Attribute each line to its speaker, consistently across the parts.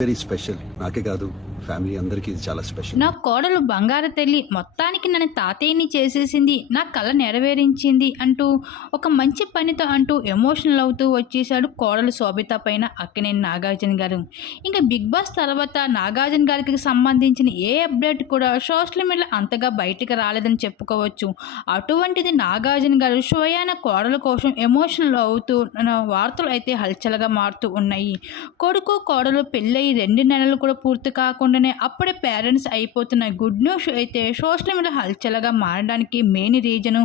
Speaker 1: Very special. నాకే కాదు. Family అందరికీ ఇది చాలా స్పెషల్.
Speaker 2: నా కోడలు బంగారు తల్లి మొత్తానికి నన్ను తాతయ్యని చేసేసింది నా కళ నెరవేరించింది అంటూ ఒక మంచి పనితో అంటూ ఎమోషనల్ అవుతూ వచ్చేసాడు కోడలు శోభిత పైన అక్కినేని నాగార్జున గారు. ఇంకా బిగ్ బాస్ తర్వాత నాగార్జున గారికి సంబంధించిన ఏ అప్డేట్ కూడా సోషల్ మీడియా అంతగా బయటికి రాలేదని చెప్పుకోవచ్చు. అటువంటిది నాగార్జున గారు షోయాన కోడల కోసం ఎమోషనల్ అవుతూ నా వార్తలు అయితే హల్చల్గా మారుతూ ఉన్నాయి. కొడుకు కోడలు పెళ్ళయి రెండు నెలలు కూడా పూర్తి కాకుండా కాకుండానే అప్పుడే పేరెంట్స్ అయిపోతున్న గుడ్ న్యూస్ అయితే సోషల్ మీడియా హల్చల్గా మారడానికి మెయిన్ రీజను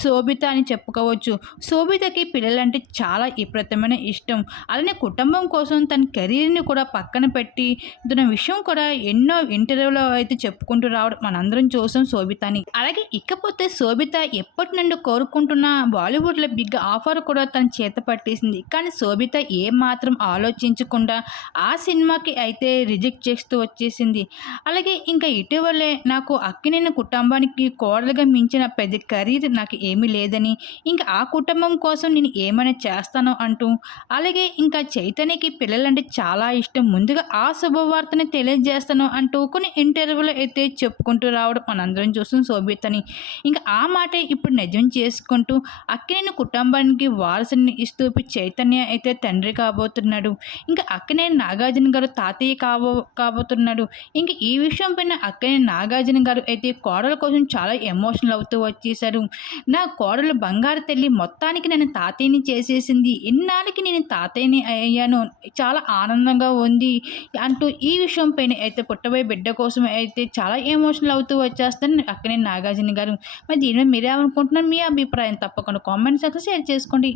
Speaker 2: శోభిత అని చెప్పుకోవచ్చు. శోభితకి పిల్లలంటే చాలా విపరీతమైన ఇష్టం. అలానే కుటుంబం కోసం తన కెరీర్ని కూడా పక్కన పెట్టి తన విషయం కూడా ఎన్నో ఇంటర్వ్యూలో అయితే చెప్పుకుంటూ రావడం మనందరం చూసాం శోభితని. అలాగే ఇకపోతే శోభిత ఎప్పటి నుండి కోరుకుంటున్న బాలీవుడ్లో బిగ్ ఆఫర్ కూడా తన చేత పట్టేసింది. కానీ శోభిత ఏ మాత్రం ఆలోచించకుండా ఆ సినిమాకి అయితే రిజెక్ట్ చేస్తూ చేసింది. అలాగే ఇంకా ఇటీవలే నాకు అక్కినేని కుటుంబానికి కోడలుగా మించిన పెద్ద కెరీర్ నాకు ఏమీ లేదని ఇంకా ఆ కుటుంబం కోసం నేను ఏమైనా చేస్తాను అంటూ అలాగే ఇంకా చైతన్యకి పిల్లలంటే చాలా ఇష్టం. ముందుగా ఆ శుభవార్తని తెలియజేస్తాను అంటూ కొన్ని ఇంటర్వ్యూలో అయితే చెప్పుకుంటూ రావడం మనందరం చూస్తాం శోభితని. ఇంకా ఆ మాటే ఇప్పుడు నిజం చేసుకుంటూ అక్కినేని కుటుంబానికి వారసుని ఇస్తూ చైతన్య అయితే తండ్రి కాబోతున్నాడు. ఇంకా అక్కినేని నాగార్జున గారు తాతయ్య కాబో కాబోతున్నాడు. ఇంకా ఈ విషయం పైన అక్కినేని నాగార్జున గారు అయితే కోడల కోసం చాలా ఎమోషనల్ అవుతూ వచ్చేసారు నా కోడలు బంగారు తల్లి మొత్తానికి నేను తాతయ్యని చేసేసింది. ఇన్నాళ్ళకి నేను తాతయ్యని అయ్యాను. చాలా ఆనందంగా ఉంది అంటూ ఈ విషయం పైన అయితే పుట్టబోయే బిడ్డ కోసం అయితే చాలా ఎమోషనల్ అవుతూ వచ్చేస్తాను అక్కనే నాగార్జున గారు. మరి దీని మీద మీరేమనుకుంటున్నారు? మీ అభిప్రాయం తప్పకుండా కామెంట్స్ అయితే షేర్ చేసుకోండి.